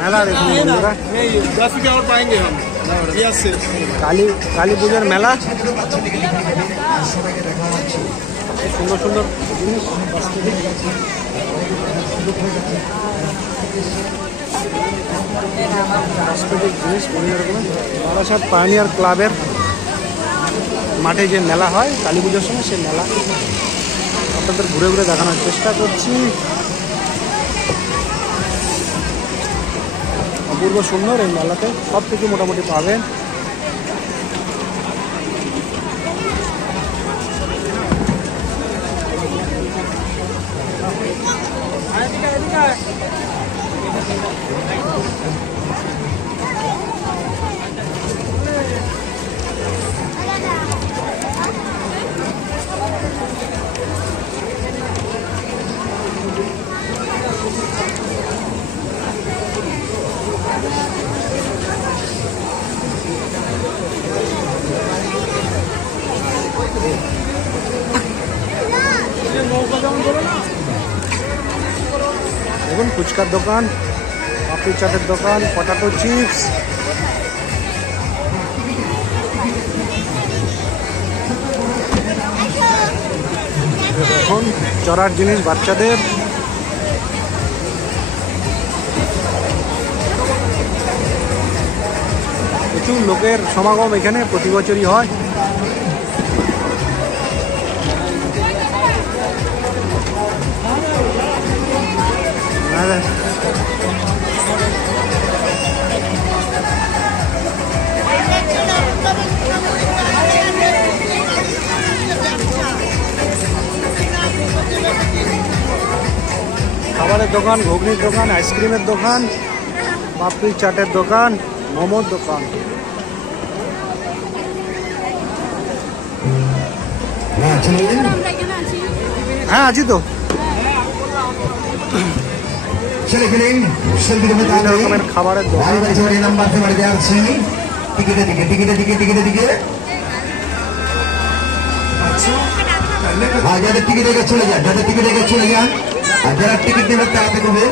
মেলা দেখুন কালী কালী পুজোর মেলা সুন্দর সুন্দর জিনিস সাংস্কৃতিক পানিয়ার ক্লাবের মাঠে যে মেলা হয় কালী পুজোর সময় সেই মেলা। আপনাদের ঘুরে ঘুরে দেখানোর চেষ্টা করছি। অপূর্ব সুন্দর এই মেলাতে সব থেকে মোটামুটি পাবেন। ফুচকার দোকান, পাপড়ি চাটের দোকান, পটাটো চিপস। এখন চড়ার জিনিস বাচ্চাদের। প্রচুর লোকের সমাগম এখানে প্রতি বছরই হয়। আর খাবারের দোকান ঘুগনির দোকান আইসক্রিমের দোকান পাপড়ি চাটের দোকান মোমোর দোকান। হ্যাঁ এলেন হ্যাঁ আছি তো। দেবে খাবারের বাড়ি বাড়ি বাড়ি নাম্বার থেকে বাড়ি যাচ্ছি টিকিটে দিকে টিকিটে দিকে টিকিটে দিকে হ্যাঁ যাদের টিকিট দেখে চলে যান যাদের টিকিট দেখে চলে যান আর যারা টিকিট নেবে তাড়াতাড়ি করবে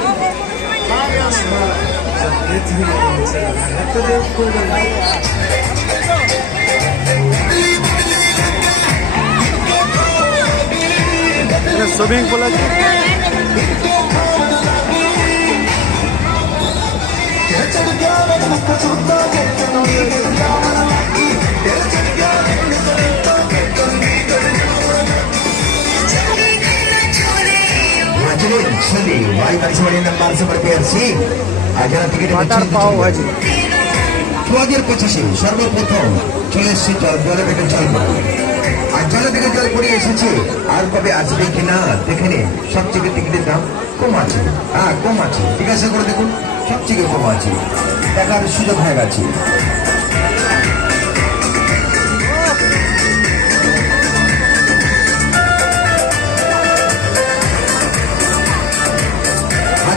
সুইমিং পুল আছে হাজার পঁচিশে সর্বপ্রথম চলে এসেছে আর জলে থেকে এসেছে আর কবে আসবে কিনা দেখে নিন সবচেয়ে টিকিটের দাম কম আছে হ্যাঁ কম আছে জিজ্ঞাসা করে দেখুন। সবচেয়ে কম আছে। দেখার সুযোগ হয়ে গেছে।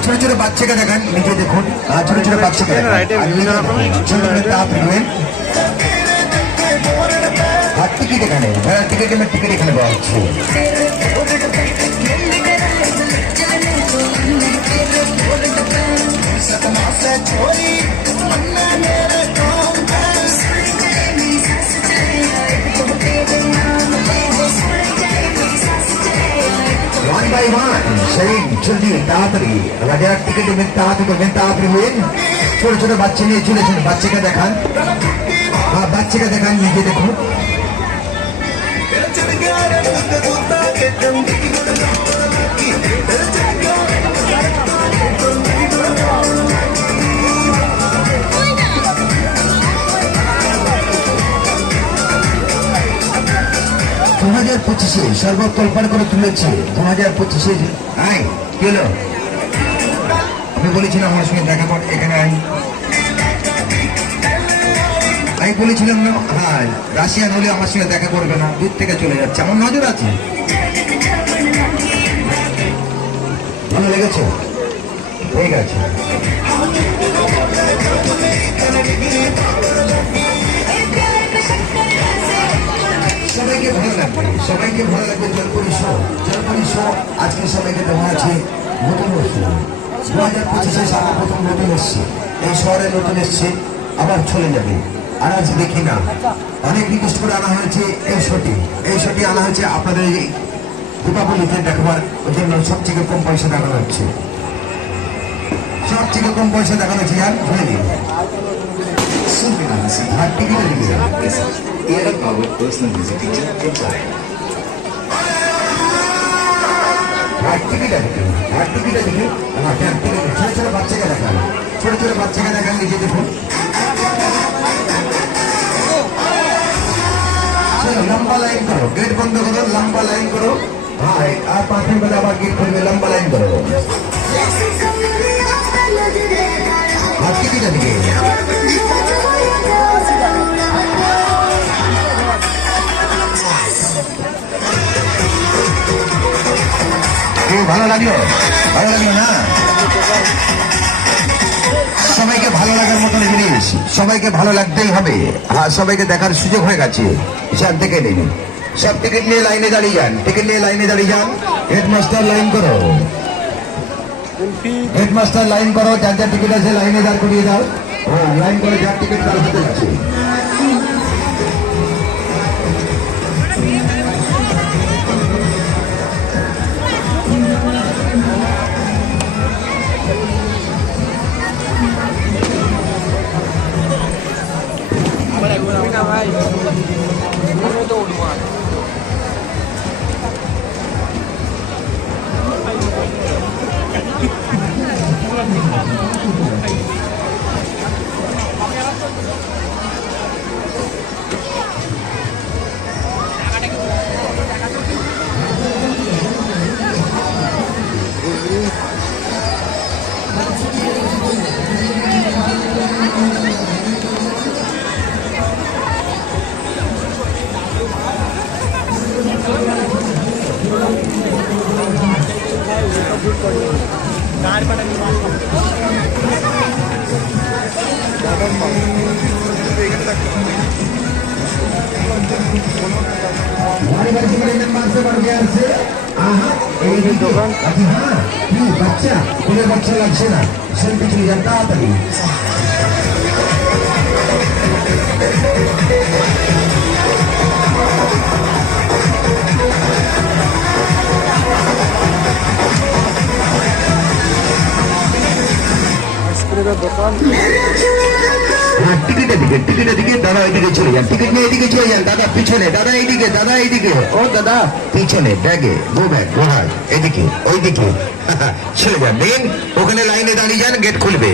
ছোট ছোট বাচ্চাকে দেখান নিজে দেখুন। ছোট ছোট বাচ্চাকে আর টিকিট। এখানে। টিকিট এমনি টিকিট এখানে পাওয়া সেই জলদি তাড়াতাড়ি রাজার টিকিট এমনি তাড়াতাড়ি করবেন তাড়াতাড়ি হবেন ছোট ছোট বাচ্চা নিয়ে চলেছেন বাচ্চাকে দেখান। হ্যাঁ বাচ্চাকে দেখান, নিজে দেখুন। হাজার পঁচিশে সর্বকল্পনা করে তুলেছে। দু হাজার পঁচিশে আই, কি হলো? আমি বলেছিলাম আমার সঙ্গে দেখা কর, এখানে আই আমি বলেছিলাম না হ্যাঁ রাশিয়ান হলে আমার সঙ্গে দেখা করবে না, দূর থেকে চলে যাচ্ছে। আমার নজর আছে। ভালো লেগেছে? ঠিক আছে। নতুন এসছে। এই শহরে নতুন এসছে আবার চলে যাবে। আর আজ দেখি না অনেক রিকোয়েস্ট করে আনা হয়েছে এই শোটি। এই শোটি আনা হয়েছে আপনাদের এই দীপাবলিতে দেখবার জন্য সবথেকে কম পয়সা দেখানো হচ্ছে। সবথেকে কম পয়সা দেখানো হচ্ছে আর ধরে নিন। Power Personal Music Teacher in আর টিকিটে দিকে হ্যাঁ হ্যাঁ টিকিটে ছোট ছোট বাচ্চাকে দেখান ছোট ছোট বাচ্চাকে দেখান নিজে দেখুন। লম্বা লাইন করো গেট বন্ধ করো লম্বা লাইন করো। হ্যাঁ আর পাঁচ মিনিট বাদে আবার গেট খুলবে লম্বা লাইন করো। আর টিকিটে দিকে ভালো লাগল? ভালো লাগল না? সবাইকে ভালো লাগার মতন জিনিস। সবাইকে ভালো লাগতেই হবে। আর সবাইকে দেখার সুযোগ হয়ে গেছে। সব থেকে নিন। সব টিকিট নিয়ে লাইনে দাঁড়িয়ে যান। টিকিট নিয়ে লাইনে দাঁড়িয়ে যান। হেডমাস্টার লাইন করো। হেডমাস্টার লাইন করো। যার যার টিকিট আছে, লাইনে দাঁড় করিয়ে দাও। লাইন করে যার টিকিট তার হাতে আছে। Bye. দোকান বাচ্চা কোলে বাচ্চা লাগছে না সেলফি চলে যান তাড়াতাড়ি দোকান। হ্যাঁ টিকিটের দিকে টিকিটের দিকে, দাদা এদিকে চলে যান। টিকিট নিয়ে এদিকে চলে যান, দাদা পিছনে, দাদা এইদিকে দাদা এইদিকে ও, দাদা, পিছনে, ব্যাগে, গো ব্যাগ, গো হাই এদিকে, ওইদিকে। চলে যান দিন ওখানে লাইনে দাঁড়িয়ে যান, গেট খুলবে।